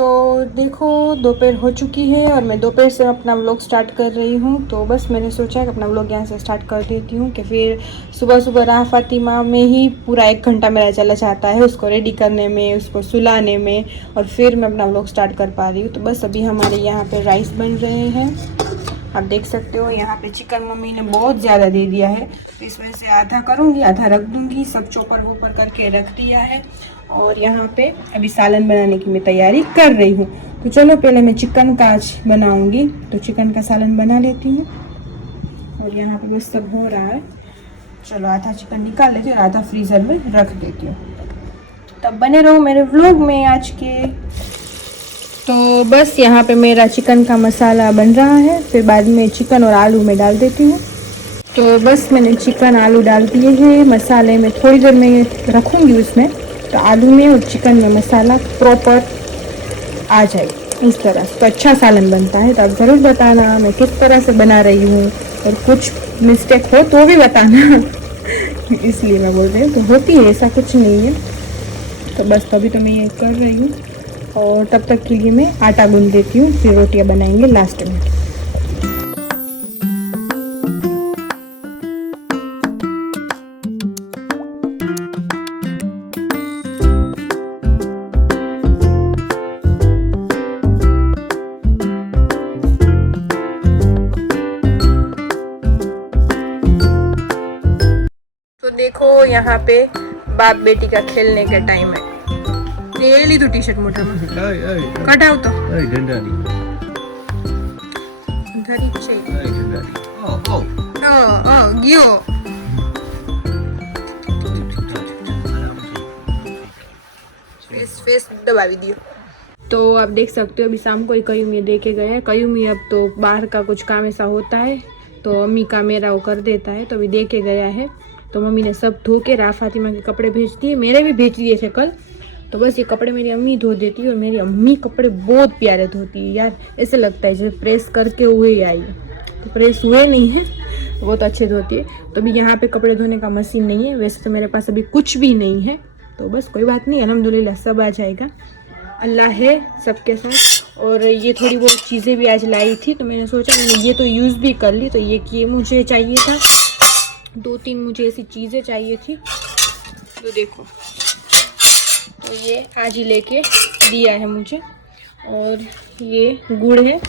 तो देखो दोपहर हो चुकी है और मैं दोपहर से अपना व्लॉग स्टार्ट कर रही हूँ। तो बस मैंने सोचा कि अपना व्लॉग यहाँ से स्टार्ट कर देती हूँ कि फिर सुबह सुबह राह फातिमा में ही पूरा 1 घंटा मेरा चला जाता है, उसको रेडी करने में, उसको सुलाने में, और फिर मैं अपना व्लॉग स्टार्ट कर पा रही हूँ। तो बस अभी हमारे यहाँ पे राइस बन रहे हैं, आप देख सकते हो। यहाँ पे चिकन मम्मी ने बहुत ज़्यादा दे दिया है, तो इस वजह से आधा करूँगी आधा रख दूँगी, सब चॉपर वोपर करके रख दिया है। और यहाँ पे अभी सालन बनाने की मैं तैयारी कर रही हूँ। तो चलो पहले मैं चिकन का आज बनाऊँगी, तो चिकन का सालन बना लेती हूँ। और यहाँ पे बस सब हो रहा है। चलो आधा चिकन निकाल लेती हूँ और आधा फ्रीज़र में रख देती हूँ। तब बने रहो मेरे व्लॉग में आज के। तो बस यहाँ पे मेरा चिकन का मसाला बन रहा है, फिर बाद में चिकन और आलू में डाल देती हूँ। तो बस मैंने चिकन आलू डाल दिए हैं मसाले में, थोड़ी देर मैं रखूँगी उसमें, तो आलू में और चिकन में मसाला प्रॉपर आ जाए इस तरह। तो अच्छा सालन बनता है। तो आप ज़रूर बताना मैं किस तरह से बना रही हूँ, और कुछ मिस्टेक हो तो भी बताना इसलिए मैं बोल रही हूँ। तो होती है, ऐसा कुछ नहीं है। तो बस अभी तो मैं ये कर रही हूँ, और तब तक के लिए मैं आटा गूंद देती हूँ, फिर रोटियाँ बनाएंगे लास्ट में। तो देखो यहाँ पे बाप बेटी का खेलने का टाइम है। ये ली तो टी शर्ट मोटा में कटाओ तो धरी छे गयो फेस दबावी दियो। तो आप देख सकते हो अभी शाम को ही कयूम ये दे के गए हैं। कयूम ही अब तो बाहर का कुछ काम ऐसा होता है तो अम्मी का मेरा वो कर देता है, तो अभी दे के गया है। तो मम्मी ने सब धो के राह फातिमा के कपड़े भेज दिए, मेरे भी भेज दिए थे कल। तो बस ये कपड़े मेरी अम्मी धो देती है, और मेरी अम्मी कपड़े बहुत प्यारे धोती है यार, ऐसे लगता है जैसे प्रेस करके हुए ही आई है। तो प्रेस हुए नहीं है, बहुत अच्छे धोती है। तो अभी यहाँ पे कपड़े धोने का मशीन नहीं है, वैसे तो मेरे पास अभी कुछ भी नहीं है। तो बस कोई बात नहीं, अल्हम्दुलिल्लाह सब आ जाएगा, अल्लाह है सबके साथ। और ये थोड़ी बहुत चीज़ें भी आज लाई थी, तो मैंने सोचा मैंने ये तो यूज़ भी कर ली। तो ये मुझे चाहिए था, 2-3 मुझे ऐसी चीज़ें चाहिए थी। तो देखो, तो ये आज ही लेके दिया है मुझे। और ये गुड़ है,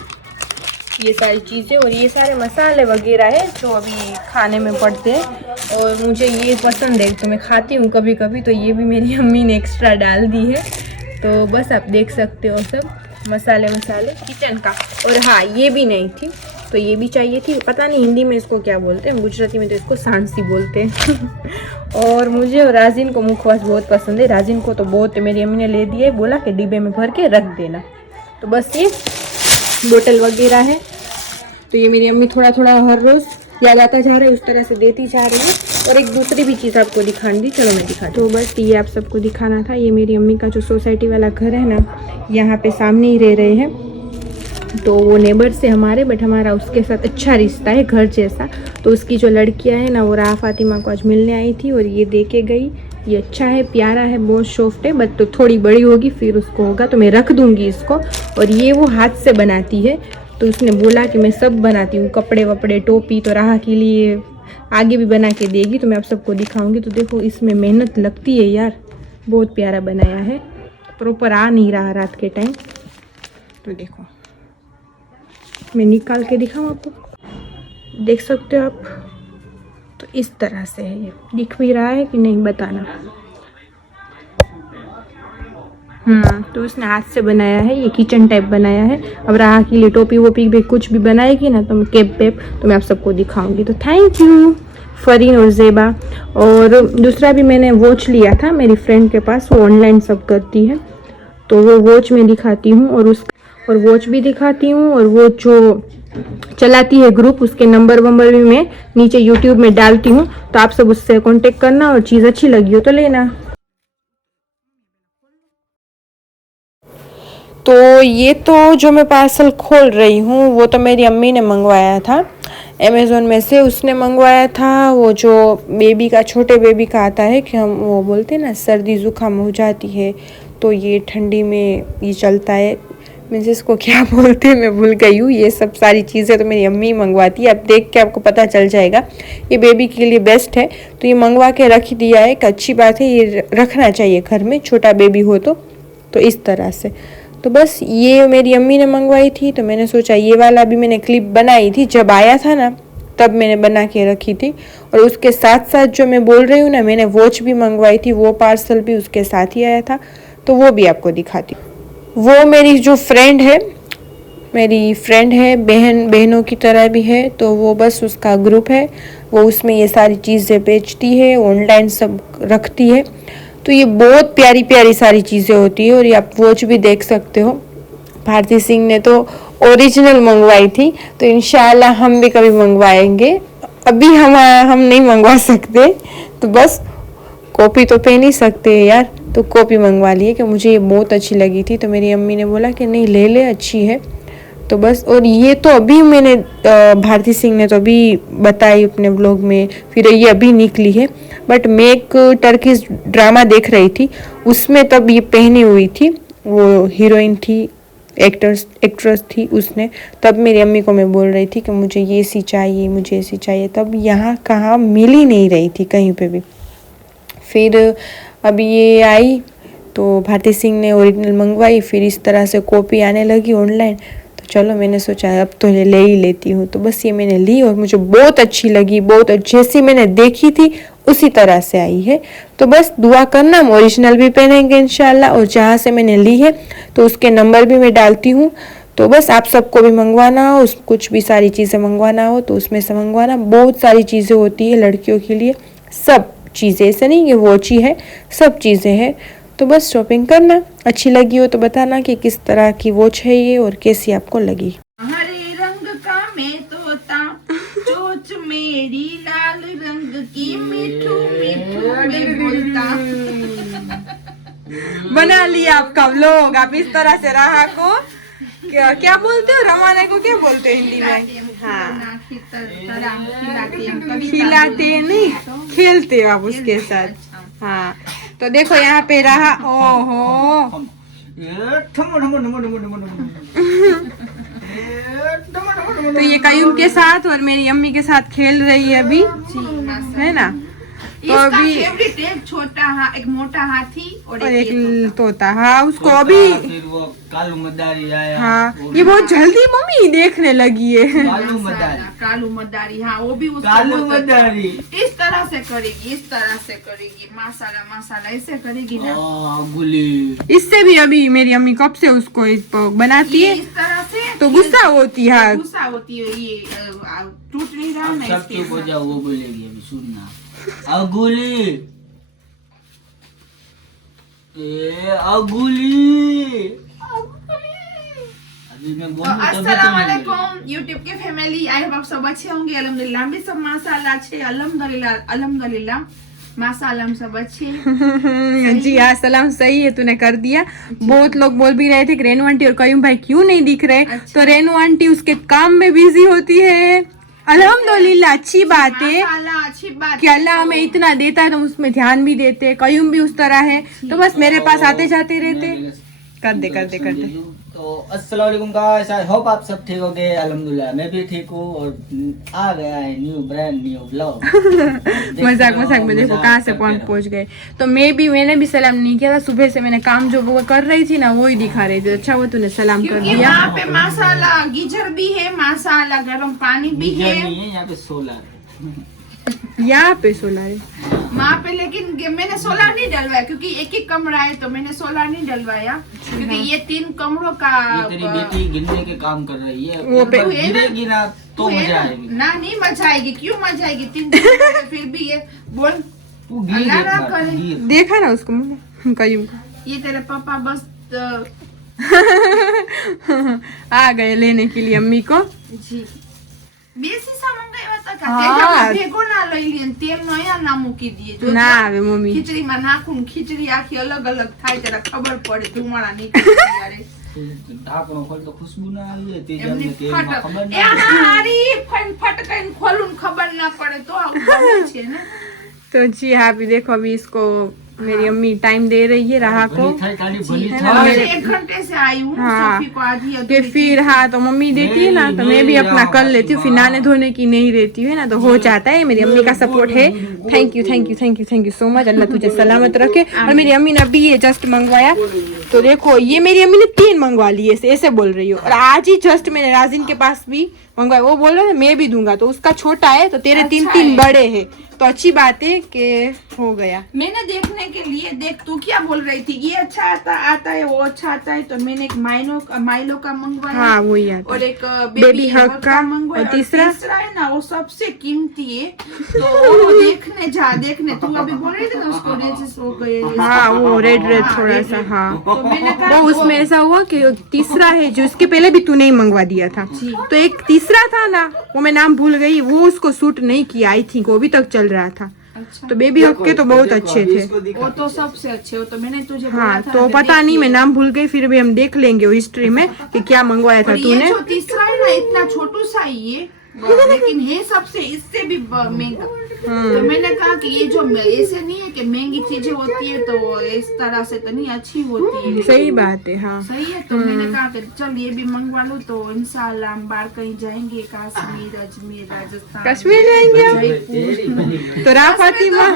ये सारी चीज़ें, और ये सारे मसाले वगैरह है जो अभी खाने में पड़ते हैं। और मुझे ये पसंद है तो मैं खाती हूँ कभी कभी, तो ये भी मेरी अम्मी ने एक्स्ट्रा डाल दी है। तो बस आप देख सकते हो सब मसाले किचन का। और हाँ, ये भी नहीं थी, तो ये भी चाहिए थी। पता नहीं हिंदी में इसको क्या बोलते हैं, गुजराती में तो इसको सांसी बोलते हैं और मुझे और राजिन को मुखवास बहुत पसंद है। राजिन को तो बहुत मेरी अम्मी ने ले दिया है, बोला कि डिब्बे में भर के रख देना। तो बस ये बोतल वगैरह है, तो ये मेरी अम्मी थोड़ा थोड़ा हर रोज़ याद आता जा रहा है, उस तरह से देती जा रही है। और एक दूसरी भी चीज़ आपको दिखानी थी, चलो मैं दिखा। तो बस ये आप सबको दिखाना था। ये मेरी अम्मी का जो सोसाइटी वाला घर है ना, यहाँ पे सामने ही रह रहे हैं। तो वो नेबर से हमारे, बट हमारा उसके साथ अच्छा रिश्ता है, घर जैसा। तो उसकी जो लड़कियां हैं ना, वो राह फातिमा को आज मिलने आई थी और ये दे के गई। ये अच्छा है, प्यारा है, बहुत सॉफ्ट है, बट तो थोड़ी बड़ी होगी फिर उसको होगा तो मैं रख दूँगी इसको। और ये वो हाथ से बनाती है, तो उसने बोला कि मैं सब बनाती हूँ, कपड़े वपड़े, टोपी, तो राह के लिए आगे भी बना के देगी, तो मैं आप सबको दिखाऊंगी। तो देखो इसमें मेहनत लगती है यार, बहुत प्यारा बनाया है, प्रॉपर आ नहीं रहा रात के टाइम। तो देखो मैं निकाल के दिखाऊँ आपको, देख सकते हो आप। तो इस तरह से है, ये दिख भी रहा है कि नहीं बताना। तो उसने हाथ से बनाया है, ये किचन टाइप बनाया है। अब राह के लिए टोपी वोपी भी कुछ भी बनाएगी ना, तो कैप वेप तो मैं आप सबको दिखाऊंगी। तो थैंक यू फरीन और ज़ेबा। और दूसरा भी मैंने वॉच लिया था मेरी फ्रेंड के पास, वो ऑनलाइन सब करती है, तो वो वॉच मैं दिखाती हूँ और वॉच भी दिखाती हूँ। और वो जो चलाती है ग्रुप, उसके नंबर वंबर भी मैं नीचे यूट्यूब में डालती हूँ, तो आप सब उससे कांटेक्ट करना, और चीज़ अच्छी लगी हो तो लेना। तो ये तो जो मैं पार्सल खोल रही हूँ वो तो मेरी अम्मी ने मंगवाया था अमेज़ोन में से। उसने मंगवाया था वो जो बेबी का, छोटे बेबी का आता है कि हम वो बोलते हैं ना सर्दी ज़ुकाम हो जाती है, तो ये ठंडी में ये चलता है, मीन्स इसको क्या बोलते हैं मैं भूल गई हूँ। ये सब सारी चीज़ें तो मेरी अम्मी मंगवाती है, अब देख के आपको पता चल जाएगा। ये बेबी के लिए बेस्ट है, तो ये मंगवा के रख ही दिया है। एक अच्छी बात है, ये रखना चाहिए घर में, छोटा बेबी हो तो इस तरह से। तो बस ये मेरी अम्मी ने मंगवाई थी, तो मैंने सोचा ये वाला भी मैंने क्लिप बनाई थी, जब आया था ना तब मैंने बना के रखी थी। और उसके साथ साथ जो मैं बोल रही हूँ ना, मैंने वॉच भी मंगवाई थी, वो पार्सल भी उसके साथ ही आया था, तो वो भी आपको दिखाती। वो मेरी जो फ्रेंड है, मेरी फ्रेंड है, बहनों की तरह भी है, तो वो बस उसका ग्रुप है, वो उसमें ये सारी चीज़ें बेचती है, ऑनलाइन सब रखती है। तो ये बहुत प्यारी प्यारी सारी चीज़ें होती है। और ये आप वॉच भी देख सकते हो। भारती सिंह ने तो ओरिजिनल मंगवाई थी, तो इंशाल्लाह हम भी कभी मंगवाएंगे। अभी हम नहीं मंगवा सकते, तो बस कॉपी तो पहन ही सकते हैं यार, तो कॉपी मंगवा लिए कि मुझे ये बहुत अच्छी लगी थी। तो मेरी अम्मी ने बोला कि नहीं ले ले, अच्छी है। तो बस, और ये तो अभी मैंने भारती सिंह ने तो अभी बताई अपने ब्लॉग में, फिर ये अभी निकली है। बट मैं एक टर्किश ड्रामा देख रही थी, उसमें तब ये पहनी हुई थी, वो हीरोइन थी, एक्ट्रेस थी उसने। तब मेरी अम्मी को मैं बोल रही थी कि मुझे ये सी चाहिए, मुझे ऐसी चाहिए। तब यहाँ कहाँ मिल ही नहीं रही थी कहीं पे भी। फिर अभी ये आई तो भारती सिंह ने ओरिजिनल मंगवाई, फिर इस तरह से कॉपी आने लगी ऑनलाइन। तो चलो मैंने सोचा अब तो ये ले ही लेती हूँ, तो बस ये मैंने ली और मुझे बहुत अच्छी लगी, बहुत जैसी मैंने देखी थी उसी तरह से आई है। तो बस दुआ करना, हम ओरिजिनल भी पहनेंगे इंशाल्लाह। और जहाँ से मैंने ली है तो उसके नंबर भी मैं डालती हूँ, तो बस आप सबको भी मंगवाना हो, कुछ भी सारी चीज़ें मंगवाना हो तो उसमें से मंगवाना। बहुत सारी चीज़ें होती है लड़कियों के लिए, सब चीज़ें, ऐसे नहीं कि वॉच ही है, सब चीज़ें हैं। तो बस शॉपिंग करना, अच्छी लगी हो तो बताना कि किस तरह की वॉच है ये और कैसी आपको लगी। हरे रंग का मैं तोता, चोच मेरी लाल रंग की, मीठू मीठू मैं बोलता। बना लिया आपका व्लॉग। आप इस तरह से रहा को क्या बोलते हो, रवाना को क्या बोलते हैं हिंदी में? हाँ, खिलाते नहीं, खेलते हो आप उसके साथ। हाँ, तो देखो यहाँ पे रहा, ओहो तो ये कयूम के साथ और मेरी अम्मी के साथ खेल रही है अभी, है ना। तो अभी फेवरेट है छोटा, एक मोटा हाथी और एक तोता। हाँ, उसको अभी फिर वो कालू मदारी आया। हाँ, ये बहुत जल्दी मम्मी देखने लगी है। कालू मदारी, हाँ वो भी उसको कालू मदारी इस तरह से करेगी, इस तरह से करेगी, मासाला मासाला ऐसे करेगी ना। गुली इससे भी अभी मेरी अम्मी कब से उसको बनाती है, इस तरह से तो गुस्सा होती है, गुस्सा होती है, ये टूट नहीं रहा ना, सब चुप हो जाओ, वो बोलेगी अभी सुनना। अगुली अगुली अस्सलाम वालेकुम यूट्यूब के फैमिली, आई होप आप सब अच्छे होंगे। अल्हम्दुलिल्लाह हम भी सब माशाल्लाह अच्छे, अल्हम्दुलिल्लाह अल्हम्दुलिल्लाह माशाल्लाह हम सब अच्छे। जी हाँ, सलाम सही है, तूने कर दिया। बहुत लोग बोल भी रहे थे कि रेनू आंटी और कयूम भाई क्यों नहीं दिख रहे। अच्छा। तो रेनू आंटी उसके काम में बिजी होती है। अल्हम्दुलिल्लाह अच्छी बात है अच्छी बात कि अल्लाह हमें इतना देता है तो उसमें ध्यान भी देते हैं। कयूम भी उस तरह है, तो बस मेरे पास आते जाते रहते। कर दे। तो अस्सलाम वालेकुम गाइस, आई होप आप सब ठीक होंगे। अल्हम्दुलिल्लाह मैं भी ठीक हूँ और आ गया है ब्रांड न्यू ब्लॉग। मजाक में देखो कहाँ से पहुँच गए। तो मैंने भी सलाम नहीं किया था। सुबह से मैंने काम जो वो कर रही थी ना, वो ही दिखा रही थी। अच्छा वो तूने सलाम कर दिया। यहाँ पे माशाल्लाह गीजर भी है, माशाल्लाह गर्म पानी भी है। यहाँ पे सोलर यहाँ पे सोलर है वहाँ पे, लेकिन मैंने सोलर नहीं डलवाया क्योंकि एक ही कमरा है, तो मैंने सोलर नहीं डलवाया क्योंकि ये 3 कमरों का। तेरी बेटी गिनने के काम कर रही है, वो पे गिरेगी ना तो मजा आएगी ना। नहीं मजा आएगी, क्यों मजा आएगी? 3 फिर भी ये बोल तू गिर अल्लाह ना एक बार, करे। गिर। देखा ना उसको कयूम को। ये तेरे पापा बस आ गए लेने के लिए अम्मी को। जी बेसी सामान गयो त का हाँ। तेजा भेगो ना લઈ લે, તેલ નયા ના મૂકી દીએ જો ના આવે મમ્મી, ખીચડીમાં નાખું, ખીચડી આખી અલગ અલગ થાય ત્યારે ખબર પડે ધુમાડા નીકળે ત્યારે ઢાંકણો ખોલ તો ખુશ્બુ ના આવી તે એમની જમને તેલમાં ફટ ખબર એ ના હારી ફટકાઈને ખોલું ખબર ના પડે તો આવું બને છે ને। तो जी हाँ, अभी देखो अभी इसको मेरी अम्मी टाइम दे रही है राह को मैं 1 घंटे से आई हूँ। हाँ। सोफी को आधी कि अधूरी फिर हाँ तो मम्मी देती है ना तो मैं भी अपना कर लेती हूँ, फिर नहाने धोने की नहीं रहती है ना तो हो जाता है। मेरी अम्मी का सपोर्ट है। Thank you thank you thank you thank you so much. Allah तुझे सलामत रखे। और मेरी अम्मी ने अभी ये जस्ट मंगवाया तो देखो ये मेरी अम्मी ने 3 मंगवा लिए ऐसे बोल रही हो। और आज ही जस्ट मैंने राजिन के पास भी मंगवाया, वो बोल रहा है मैं भी दूंगा तो उसका छोटा है तो तेरे 3 बड़े हैं तो अच्छी बात है कि हो गया। मैंने देखने के लिए देख तू क्या बोल रही थी ये अच्छा आता है वो अच्छा आता है तो मैंने एक माइलो का मंगवाया। हाँ वही आता और है। एक बेबी हग का मंगवाया। और तीसरा है ना वो सबसे कीमती है तो वो देखने तू अभी बोल रही थी ना उसको रेजिस हो गए। हाँ वो रेड थोड़ा सा। हाँ तो मैंने कहा वो उसमें ऐसा हुआ कि तीसरा है जो इसके पहले भी तूने ही मंगवा दिया था तो एक तीसरा था ना वो मैं नाम भूल गई, वो उसको सूट नहीं किया आई थिंक, वो भी तक चल रहा था। अच्छा तो बेबी हक के तो बहुत अच्छे थे। वो तो सबसे अच्छे हो तो मैंने तुझे हाँ बोला था तो कि पता नहीं देखिए। मैं नाम भूल गई, फिर भी हम देख लेंगे वो हिस्ट्री में कि क्या मंगवाया था और ये तूने। जो तीसरा है ना इतना छोटू सा ही ये लेकिन है सबसे इससे भी महंगा। तो मैंने कहा कि ये जो ऐसे नहीं है कि महंगी चीजें होती है तो इस तरह से तो नहीं अच्छी होती है। सही बात है। हाँ सही है तो मैंने कहा कि चल ये भी मंगवा लो तो इंशाल्लाह हम बाहर कहीं जाएंगे कश्मीर अजमेर राजस्थान कश्मीर जाएंगे हम? जयपुर। तो राह फातिमा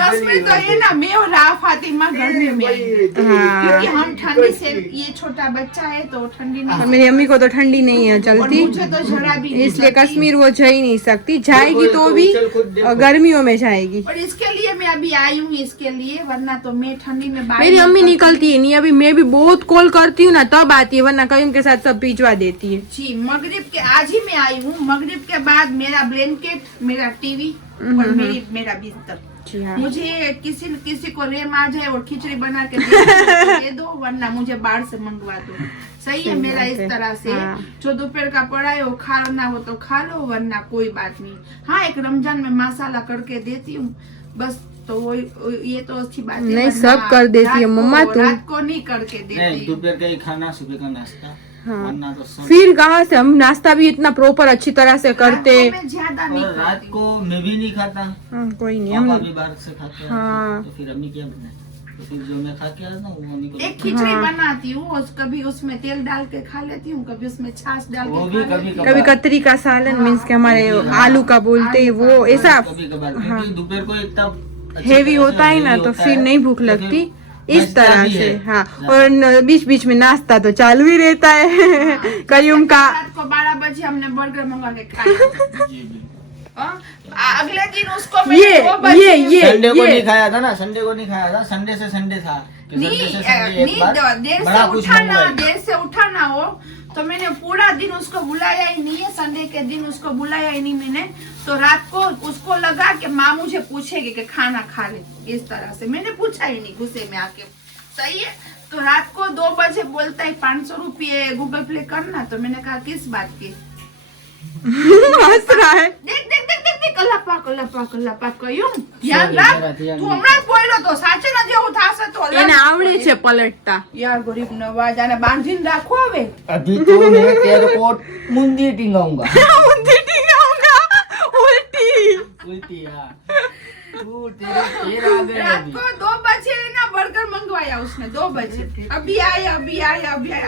कश्मीर तो ये ना मैं और राह फातिमा गर्मी में आएंगे क्योंकि हम ठंडी से ये छोटा बच्चा है तो ठंडी नहीं मेरी अम्मी को तो ठंडी नहीं है और चलती मुझे तो जरा भी नहीं इसलिए चलती। कश्मीर वो जा ही नहीं सकती, जाएगी तो भी गर्मियों में जाएगी। और इसके लिए मैं अभी आई हूँ इसके लिए वरना तो मैं ठंडी में बाहर मेरी अम्मी निकलती। निकलती है नहीं, अभी मैं भी बहुत कॉल करती हूँ ना तब आती है वरना कहीं के साथ सब भिजवा देती है। जी मगरिब के आज ही मैं आई हूँ। मगरिब के बाद मेरा ब्लैंकेट मेरा टीवी और मेरा बिस्तर। जी हाँ। मुझे किसी को रेम आ जाए और खिचड़ी बना के दे दो वरना मुझे बाहर से मंगवा दो। सही है मेरा इस तरह से। हाँ। जो दोपहर का पड़ा है वो खाना हो तो खा लो वरना कोई बात नहीं। हाँ एक रमजान में मसाला करके देती हूँ बस तो वो ये तो अच्छी बात है। नहीं, वरना सब कर देती है मम्मा तुम। रात को नहीं करके देती। नहीं दोपहर का ही खाना सुबह का नाश्ता हाँ। वरना तो सब। फिर कहाँ से हम नाश्ता भी इतना प्रॉपर अच्छी तरह से करते। रात को मैं ज्यादा नहीं और रात करती। को मैं भी नहीं खाता, हाँ, कोई नहीं पापा हम भी बाहर से खाते हैं हाँ। तो फिर अम्मी क्या बनाए तो फिर जो मैं खा के आया ना वो मम्मी को एक खिचड़ी बनाती हूँ और कभी उसमें तेल डाल के खा लेती हूँ कभी उसमें छाछ डाल वो के भी खा लेती हूँ। कभी कतरी का सालन मीन्स के हमारे आलू का बोलते हैं वो ऐसा कभी कभार क्योंकि दोपहर को इतना अच्छी हेवी तरह से होता है ना heavy तो होता फिर है, नहीं भूख तो लगती फिर इस तरह बचता भी से। है। हाँ और बीच बीच में नाश्ता तो चालू ही रहता है कयूम का। रात को 12 बजे हमने बर्गर मंगा के खाया। जी, जी। अगले दिन उसको मैंने ये 2 बजे संडे को ये नहीं खाया था ना, संडे को नहीं खाया था, संडे से संडे था कि संडे से संडे एक बार देर बड़ा से कुछ उठा ना मंगवाया। देर से उठा ना हो तो मैंने पूरा दिन उसको बुलाया ही नहीं है। संडे के दिन उसको बुलाया ही नहीं मैंने तो रात को उसको लगा कि माँ मुझे पूछेगी कि खाना खा ले। इस तरह से मैंने पूछा ही नहीं गुस्से में आके। सही है तो रात को 2 बजे बोलता है 500 रुपये गूगल पे करना तो मैंने कहा किस बात की। हंस रहा है। देख કલ્લાપા કયું યાદ Sorry, રાખ જરા ધ્યાન તું નહીં. હમણાં જ બોલ્યો તો સાચે ના જેવું થાશે તો અલ્લાહ એને આવડે છે પલટતા। યાર ગરીબ નવાજ આને બાંધીને રાખો હવે अभी तो मैं तेरे को मुंदी टिंगाऊंगा। ઊંધી ટીંગાऊंगा, उल्टी। उल्टी हाँ। तू तेरा आ गया रात अभी। को 2 बजे ना बर्गर मंगवाया उसने 2 बजे अभी आया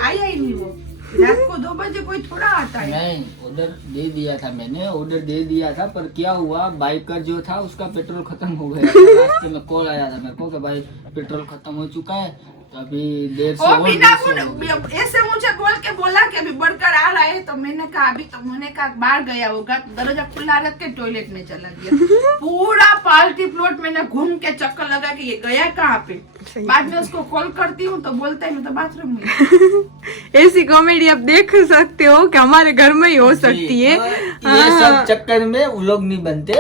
आया ही नहीं वो। रात को 2 बजे कोई थोड़ा आता है। नहीं ऑर्डर दे दिया था मैंने, ऑर्डर दे दिया था पर क्या हुआ बाइकर जो था उसका पेट्रोल खत्म हो गया था। रास्ते में कॉल आया था मेरे को कि भाई पेट्रोल खत्म हो चुका है तो अभी देर से ओ और बिना देर से बोल ऐसे मुझे बोल के बोला कि अभी बर्गर आ रहा है तो मैंने कहा अभी तो मैंने कहा बाहर गया होगा दरवाजा खुला रख के टॉयलेट में चला गया। पूरा पार्टी प्लॉट मैंने घूम के चक्कर लगा कि ये गया कहाँ पे। बाद में उसको कॉल करती हूँ तो बोलता है मैं तो बाथरूम में। ऐसी कॉमेडी आप देख सकते हो कि हमारे घर में ही हो सकती है। तो ये सब चक्कर में वो लोग नहीं बनते।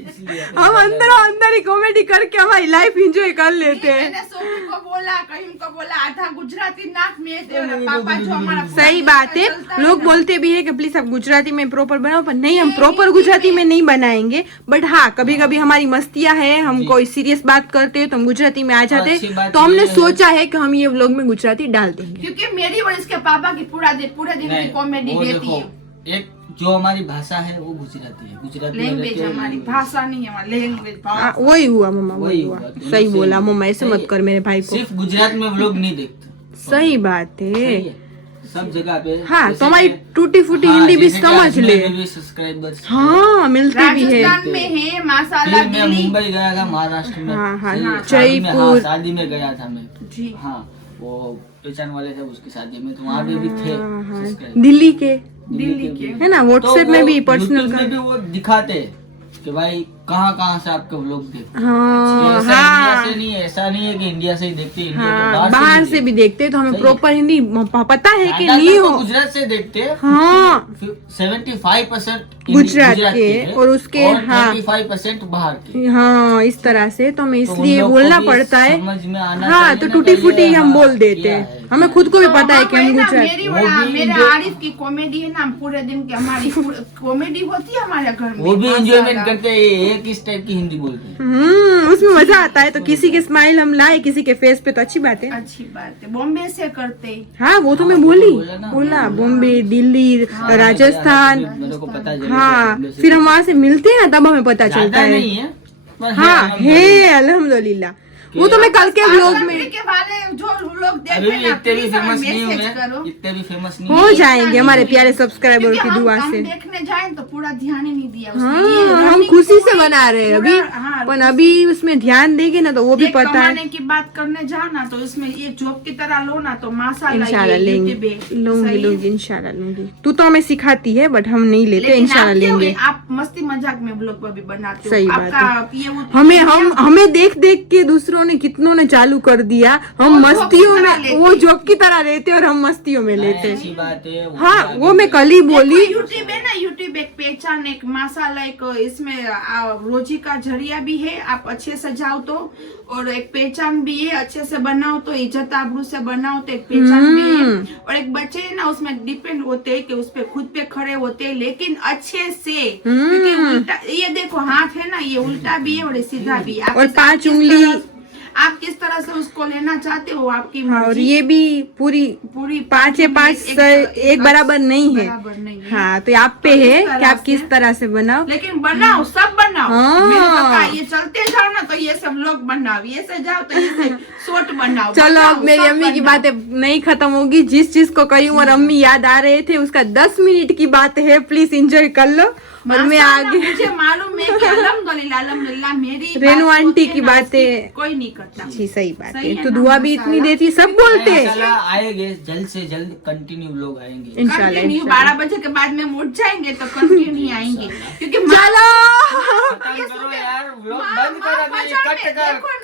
इसलिए हम अंदर ही कॉमेडी करके हमारी लाइफ एंजॉय कर लेते हैं। मैंने सोफी को बोला कहीं को बोला आधा गुजराती नाक में पापा जो हमारा सही बात है, चलता लोग ना। बोलते भी है कि प्लीज आप गुजराती में प्रॉपर बनाओ, पर नहीं हम प्रॉपर गुजराती में नहीं बनाएंगे। बट हाँ कभी कभी हमारी मस्तियाँ है, हम कोई सीरियस बात करते हैं तो हम गुजराती में आ जाते अच्छी हैं। बात तो हमने ये है- सोचा है कि हम ये व्लॉग में गुजराती डाल देंगे। क्योंकि मेरी और इसके पापा की पूरे दिन की कॉमेडी वो रहती देखो, है। एक जो हमारी भाषा है वो गुजराती है, गुजरात में लैंग्वेज रहते हैं, हमारी language। भाषा नहीं है, हमारी लैंग्वेज। वही हुआ मम्मा, वही हुआ। तो सही बोला मम्मा, ऐसे सही मत है। कर मेरे भाई को। सिर्फ गुजरात में व्लॉग नहीं देखते, सही बात सही है। है, सब जगह पे। हाँ, जैसे तो हमारी कि- टूटी फूटी हाँ, हिंदी भी जैसे कि समझ अजमेर ले। में भी सब्सक्राइबर्स। हाँ, मिलते भी है। राजस्थान में है माशाल्लाह, फिर मैं दिल्ली। मुंबई गया था, महाराष्ट्र में। हाँ, हाँ, शादी में- हाँ, जयपुर। शादी में गया था मैं। जी हाँ, वो पहचान वाले थे उसकी शादी में, तो वहाँ पे भी थे हाँ, हाँ, subscriber। दिल्ली के दिल्ली भी। के। है ना, व्हाट्सएप तो में वो भी पर्सनल YouTube का। में भी वो दिखाते हैं कि भाई कहाँ से आपके व्लॉग देखते हैं। हाँ, तो ऐसा इंडिया हाँ, से नहीं है, ऐसा नहीं है कि इंडिया से ही देखते हैं, इंडिया के हाँ, बाहर से भी देखते तो हमें सही है। प्रॉपर हिंदी पता है कि ज्यादातर नहीं तो हो। गुजरात से देखते हैं। हाँ, 75% गुजरात के और उसके, हाँ 25% बाहर के। हाँ, इस तरह से तो हमें तो उन इसलिए लोग को बोलना भी पड़ता है। समझ में आना हाँ, चाहिए तो ना टूटी कि फूटी ये हम बोल देते क्या हैं, है, हमें क्या खुद को भी तो पता है कि हम वहाँ पे ना गुजरात। मेरी वो बड़ा भी मेरा enjoy- आरिफ की कॉमेडी है ना, पूरे दिन की हमारी कॉमेडी होती है हमारे घर में। वो भी एंजॉयमेंट माशाल्लाह। करते हैं, एक इस टाइप की हिंदी बोलते हैं। उसमें मजा आता है। तो किसी के स्माइल हम लाए किसी के फेस पे तो अच्छी बात है। अच्छी बात है, बॉम्बे से करते। हाँ, वो तो हाँ, मैं वो बोली, तो बोला ना। बोला बॉम्बे, दिल्ली, हाँ, राजस्थान। मेरे को पता है, हाँ, बॉम्बे से फिर हम वहाँ से मिलते हैं ना, तब हमें पता चलता ज्यादा है। नहीं है, पर हाँ, अल्हम्दुलिल्लाह। है अल्हम्दुलिल्लाह। वो तो मैं कल के व्लॉग में के वाले जो लोग देख अभी रहे भी हैं ना, इतने भी प्लीज हमें फेमस नहीं मैसेज हुए, करो। इतने भी फेमस नहीं हो हुए। जाएंगे हमारे प्यारे सब्सक्राइबर क्योंकि की दुआ हम से। देखने जाए तो पूरा ध्यान ही नहीं दिया उसने। हाँ, ये हम रनिंग खुशी से पूरी बना रहे हैं अभी, पूरा- हाँ, पर अभी उसमें ध्यान देंगे ना तो वो भी एक पता है। कमाने की बात करने जाना तो इसमें ये जॉब की तरह लो ना, तो माशाल्लाह इंशाल्लाह ये लेंगे, YouTube है। लूंगी सही है। लूंगी इंशाल्लाह लूंगी। तू तो हमें सिखाती है बट हम नहीं लेते, लेकिन इंशाल्लाह आप क्या लेंगे। हुए, आप मस्ती मजाक में ब्लॉग भी बनाते हो। सही बात आपका ये वो- हमें देख देख के दूसरों ने कितनों ने चालू कर दिया। हम और मस्तियों जोक की तरह में, लेते वो हैं। जोक की तरह लेते और हम मस्तियों में लेते। अच्छी बात है। हाँ, वो मैं कल ही बोली। यूट्यूब है ना, यूट्यूब एक पहचान, एक माशाल्लाह, एक इसमें रोजी का जरिया भी है। आप अच्छे से जाओ तो, और एक पहचान भी है, अच्छे से बनाओ तो, इज्जत आबरू से बनाओ तो एक पहचान भी है। और एक बच्चे है ना, उसमें डिपेंड होते हैं कि उस पे खुद पे खड़े होते हैं, लेकिन अच्छे से। क्योंकि उल्टा, ये देखो हाथ है ना, ये उल्टा भी है और ये सीधा भी है। और 5 उंगली, आप किस तरह से उसको लेना चाहते हो, आपकी और मर्जी। ये भी पूरी पूरी 5 एक बराबर नहीं है। बराबर नहीं है। हाँ, तो आप पे तो इस है तरह कि आप से- किस तरह से बनाओ। लेकिन बनाओ, सब बनाओ। हाँ। मैंने तो कहा ये चलते जाओ ना तो ये सब लोग बनाओ, ये से जाओ तो ये से शॉर्ट बनाओ। चलो, बनाओ, अब मेरी सब अम्मी की बनाओ। बातें नहीं खत्म होगी। जिस चीज को कही और अम्मी याद आ रहे थे उसका 10 मिनट की बात है, प्लीज एंजॉय कर लो। और मैं माशाल्लाह, आगे मुझे मालूम है कि अल्हम्दुलिल्लाह मेरी रेनू बातें आंटी होती की है ना, बातें- उसकी कोई नहीं करता। जी, सही बात सही है। है तो ना, दुआ भी इतनी माशाल्लाह। देती, सब बोलते हैं। इंशाल्लाह आएंगे, जल्द से जल्द कंटिन्यू लोग आएंगे। इंशाल्लाह, कंटिन्यू इंशाल्लाह। 12 बजे के बाद में उठ जाएंगे तो कंटिन्यू आएंगे, क्योंकि चलो, खत्म करो यार, व्लॉग बंद कर अभी, कट कर, कट।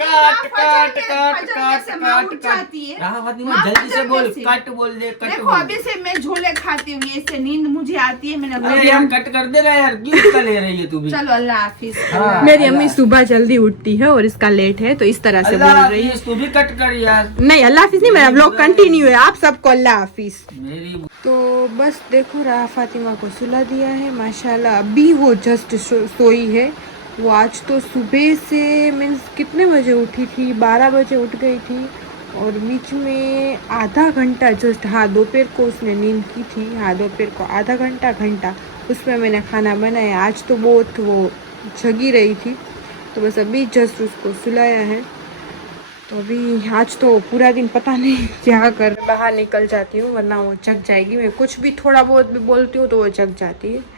राहा फातिमा जल्दी से बोल, कट बोल दे, कट देखो बोल अभी दे। से मैं झोले खाती हूँ, ये से नींद मुझे आती है। मैंने अरे यार कट कर दे ना यार, क्यों इसका ले रही है तू भी? चलो अल्लाह हाफिज। हाँ। मेरी अम्मी सुबह जल्दी उठती है और इसका लेट है, तो इस तरह से बोल अल्लाह रही है। हाफिज, तू भी कट कर यार। नहीं, अल्लाह हाफिज नहीं, मेरा ब्लॉग कंटिन्यू है। आप सबको अल्लाह हाफिज। मेरी तो बस देखो, राहा फातिमा को सुला दिया है माशाल्लाह। अभी वो जस्ट सोई है। वो आज तो सुबह से मीन्स कितने बजे उठी थी, 12 बजे उठ गई थी। और बीच में आधा घंटा जस्ट, हाँ दोपहर को उसने नींद की थी। हाँ दोपहर को आधा घंटा उसमें मैंने खाना बनाया। आज तो बहुत वो जगी रही थी, तो बस अभी जस्ट उसको सुलाया है। तो अभी आज तो पूरा दिन पता नहीं क्या कर, बाहर निकल जाती हूँ वरना वो जग जाएगी। मैं कुछ भी थोड़ा बहुत भी बोलती हूँ तो वो जग जाती है।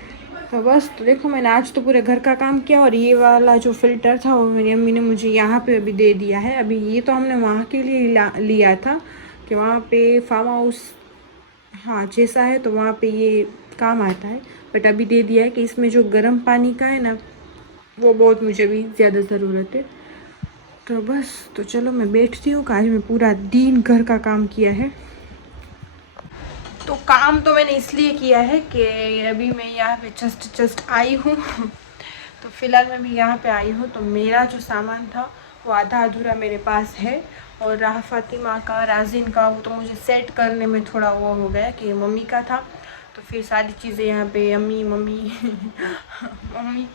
तो बस, तो देखो मैंने आज तो पूरे घर का काम किया। और ये वाला जो फ़िल्टर था वो मेरी अम्मी ने मुझे यहाँ पे अभी दे दिया है। अभी ये तो हमने वहाँ के लिए लिया था कि वहाँ पे फार्म हाउस हाँ जैसा है, तो वहाँ पे ये काम आता है। बट अभी दे दिया है कि इसमें जो गर्म पानी का है ना, वो बहुत मुझे भी ज़्यादा ज़रूरत है। तो बस, तो चलो मैं बैठती हूँ। आज मैं पूरा दिन घर का काम किया है। तो काम तो मैंने इसलिए किया है कि अभी मैं यहाँ पे जस्ट आई हूँ। तो फिलहाल मैं भी यहाँ पे आई हूँ। तो मेरा जो सामान था वो आधा अधूरा मेरे पास है। और राहा फातिमा का, राजिन का, वो तो मुझे सेट करने में थोड़ा वो हो गया कि मम्मी का था। तो फिर सारी चीज़ें यहाँ पे मम्मी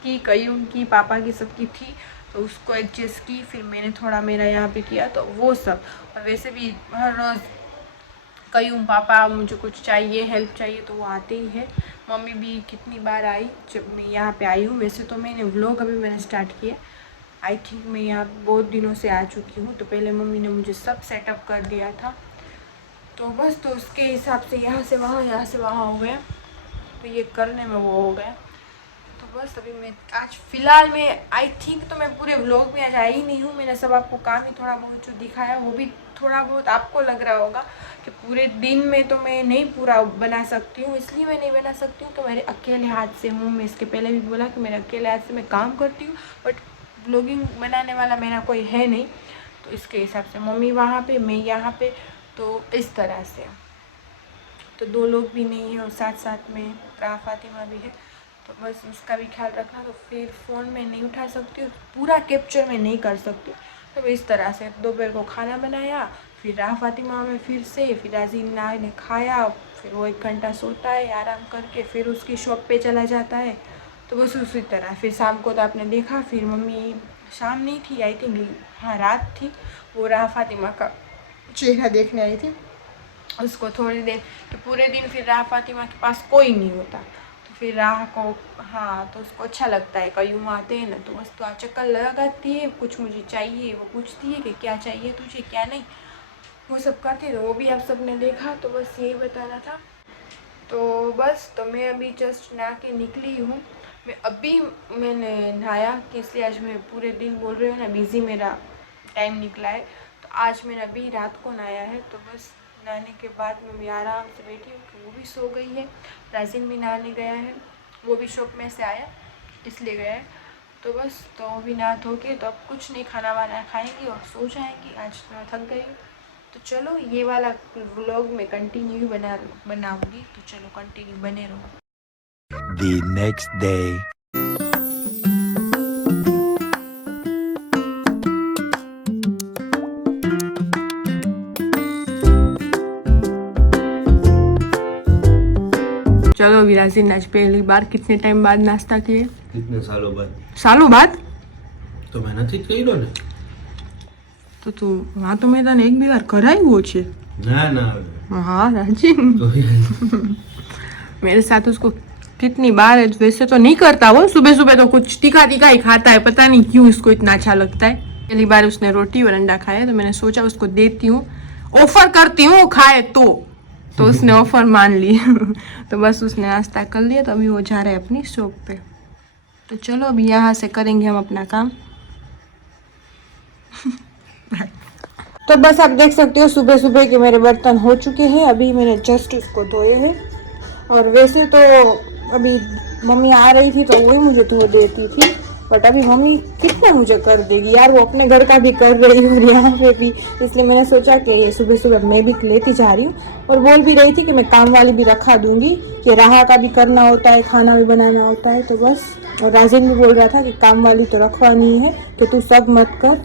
की, कयूम की, पापा की, सबकी थी। तो उसको एडजस्ट की, फिर मैंने थोड़ा मेरा यहाँ पे किया, तो वो सब। और वैसे भी हर रोज़ कयूँ पापा मुझे कुछ चाहिए, हेल्प चाहिए तो वो आते ही है। मम्मी भी कितनी बार आई जब मैं यहाँ पे आई हूँ। वैसे तो मैंने व्लॉग अभी मैंने स्टार्ट किया, आई थिंक मैं यहाँ बहुत दिनों से आ चुकी हूँ। तो पहले मम्मी ने मुझे सब सेटअप कर दिया था, तो बस तो उसके हिसाब से यहाँ से वहाँ हो गया, तो ये करने में वो हो गया। तो बस अभी मैं आज फ़िलहाल में आई थिंक तो मैं पूरे व्लॉग में आज आई ही नहीं हूँ। मैंने सब आपको काम ही थोड़ा बहुत जो दिखाया वो भी थोड़ा बहुत आपको लग रहा होगा कि पूरे दिन में तो मैं नहीं पूरा बना सकती हूँ। इसलिए मैं नहीं बना सकती हूँ कि मेरे अकेले हाथ से हूँ। मैं इसके पहले भी बोला कि मेरे अकेले हाथ से मैं काम करती हूँ, बट व्लॉगिंग बनाने वाला मेरा कोई है नहीं। तो इसके हिसाब से मम्मी वहाँ पे, मैं यहाँ पे, तो इस तरह से तो 2 लोग भी नहीं है और साथ साथ में फातिमा भी है। तो बस उसका भी ख्याल रखना। तो फिर फ़ोन में नहीं उठा सकती हूँ, पूरा कैप्चर में नहीं कर सकती। तो इस तरह से दोपहर को खाना बनाया, फिर फातिमा में फिर राजीन ने खाया, फिर वो 1 घंटा सोता है आराम करके, फिर उसकी शॉप पे चला जाता है। तो बस उसी तरह फिर शाम को तो आपने देखा, फिर मम्मी शाम नहीं थी, आई थिंक हाँ रात थी, वो फातिमा का चेहरा देखने आई थी। उसको थोड़ी देर कि पूरे दिन फिर फातिमा के पास कोई नहीं होता, तो फिर राह को हाँ तो उसको अच्छा लगता है, कयूँ आते हैं ना तो बस तो चक्कर लगाती है, कुछ मुझे चाहिए वो पूछती है कि क्या चाहिए तुझे क्या नहीं, वो सब करती है। तो वो भी आप सब ने देखा। तो बस यही बताना था। तो बस तो मैं अभी जस्ट नहा के निकली हूँ। मैंने नहाया कि इसलिए आज मैं पूरे दिन बोल रही हूँ ना बिज़ी मेरा टाइम निकला है। तो आज मैंने अभी रात को नहाया है। तो बस नहाने के बाद मैं भी आराम से बैठी हूँ कि वो भी सो गई है, राजिन भी नहाने गया है, वो भी शॉप में से आया इसलिए गया है। तो बस तो वो भी नहा धो के तो अब कुछ नहीं, खाना वाना खाएंगी और सो जाएंगी। आज तो मैं थक गई हूँ। तो चलो ये वाला व्लॉग में कंटिन्यू बनाऊँगी, तो चलो कंटिन्यू बने रहो। The next day. चलो अभी राजीन आज पहली बार कितने टाइम बाद नाश्ता किए? कितने सालों बाद? सालों बाद તો મહેનતથી જ કર્યો ને. તો તું હા તો મેં તને એક બે વાર કરાવ્યો છે। ના ના हाँ राजीन તો मेरे साथ उसको कितनी बार है, वैसे तो नहीं करता वो, सुबह सुबह तो कुछ तीखा तीखा ही खाता है, पता नहीं क्यों इसको इतना अच्छा लगता है। पहली बार उसने रोटी और अंडा खाया तो मैंने सोचा उसको देती हूँ, ऑफर करती हूँ खाए तो उसने ऑफर मान ली। तो बस उसने नाश्ता कर लिया, तो अभी वो जा रहा है अपनी शॉप पे। तो चलो अभी यहाँ से करेंगे हम अपना काम। तो बस आप देख सकते हो सुबह सुबह के मेरे बर्तन हो चुके हैं, अभी मैंने जस्ट उसको धोए हैं। और वैसे तो अभी मम्मी आ रही थी तो वही मुझे धो देती थी, बट अभी मम्मी कितना मुझे कर देगी यार, वो अपने घर का भी कर रही है और यहाँ पे भी, इसलिए मैंने सोचा कि सुबह सुबह मैं भी लेती जा रही हूँ। और बोल भी रही थी कि मैं काम वाली भी रखा दूंगी, कि राहा का भी करना होता है, खाना भी बनाना होता है। तो बस, और राजीन भी बोल रहा था कि काम वाली तो रखवानी है, कि तू सब मत कर।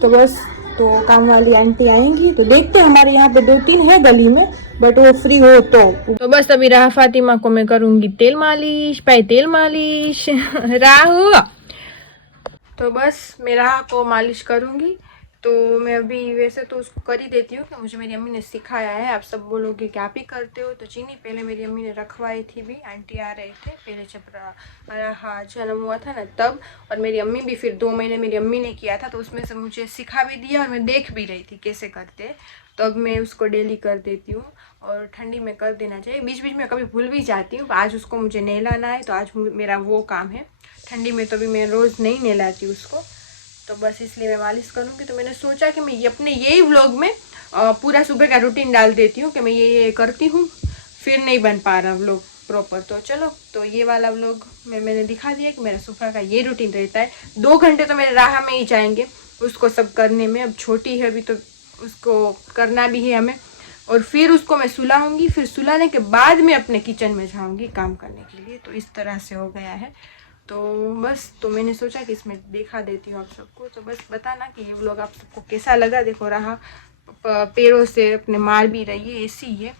तो बस तो काम वाली आंटी आएंगी तो देखते हैं, हमारे यहाँ पे 2-3 है गली में, बट वो फ्री हो तो बस अभी राह फातिमा को मैं करूँगी तेल मालिश, पाए तेल मालिश। राहु तो बस मैं राह को मालिश करूँगी। तो मैं अभी वैसे तो उसको कर ही देती हूँ कि मुझे मेरी अम्मी ने सिखाया है। आप सब बोलोगे कि आप ही करते हो, तो चीनी पहले मेरी अम्मी ने रखवाई थी भी, आंटी आ रहे थे पहले जब राह जन्म हुआ था ना तब, और मेरी अम्मी भी फिर 2 महीने मेरी अम्मी ने किया था, तो उसमें से मुझे सिखा भी दिया और मैं देख भी रही थी कैसे करते हैं। तो अब मैं उसको डेली कर देती हूँ, और ठंडी में कर देना चाहिए। बीच बीच में कभी भूल भी जाती हूँ, आज उसको मुझे नहलाना है तो आज मेरा वो काम है। ठंडी में तो भी मैं रोज़ नहीं नहलाती उसको, तो बस इसलिए मैं मालिश करूँगी। तो मैंने सोचा कि मैं अपने यही व्लॉग में पूरा सुबह का रूटीन डाल देती हूँ कि मैं ये करती हूँ, फिर नहीं बन पा रहा व्लॉग प्रॉपर। तो चलो, तो ये वाला व्लॉग मैंने दिखा दिया कि मेरा सुबह का ये रूटीन रहता है। 2 घंटे तो मेरे राह में ही जाएंगे उसको सब करने में। अब छोटी है अभी तो उसको करना भी है हमें, और फिर उसको मैं सुलाऊँगी, फिर सुलाने के बाद मैं अपने किचन में जाऊँगी काम करने के लिए। तो इस तरह से हो गया है। तो बस, तो मैंने सोचा कि इसमें दिखा देती हूँ आप सबको। तो बस बताना कि ये व्लॉग आप सबको कैसा लगा। देखो राह पैरों से अपने मार भी रही है, ऐसी ही है।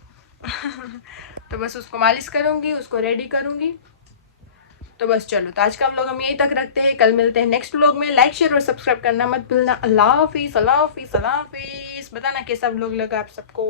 तो बस उसको मालिश करूँगी, उसको रेडी करूँगी। तो बस चलो, तो आज का व्लॉग हम यहीं तक रखते हैं। कल मिलते हैं नेक्स्ट व्लॉग में। लाइक शेयर और सब्सक्राइब करना मत भूलना। अल्लाह हाफिज़, अल्लाह हाफिज़, अल्लाह हाफिज़। बताना कैसा व्लॉग लगा आप सबको।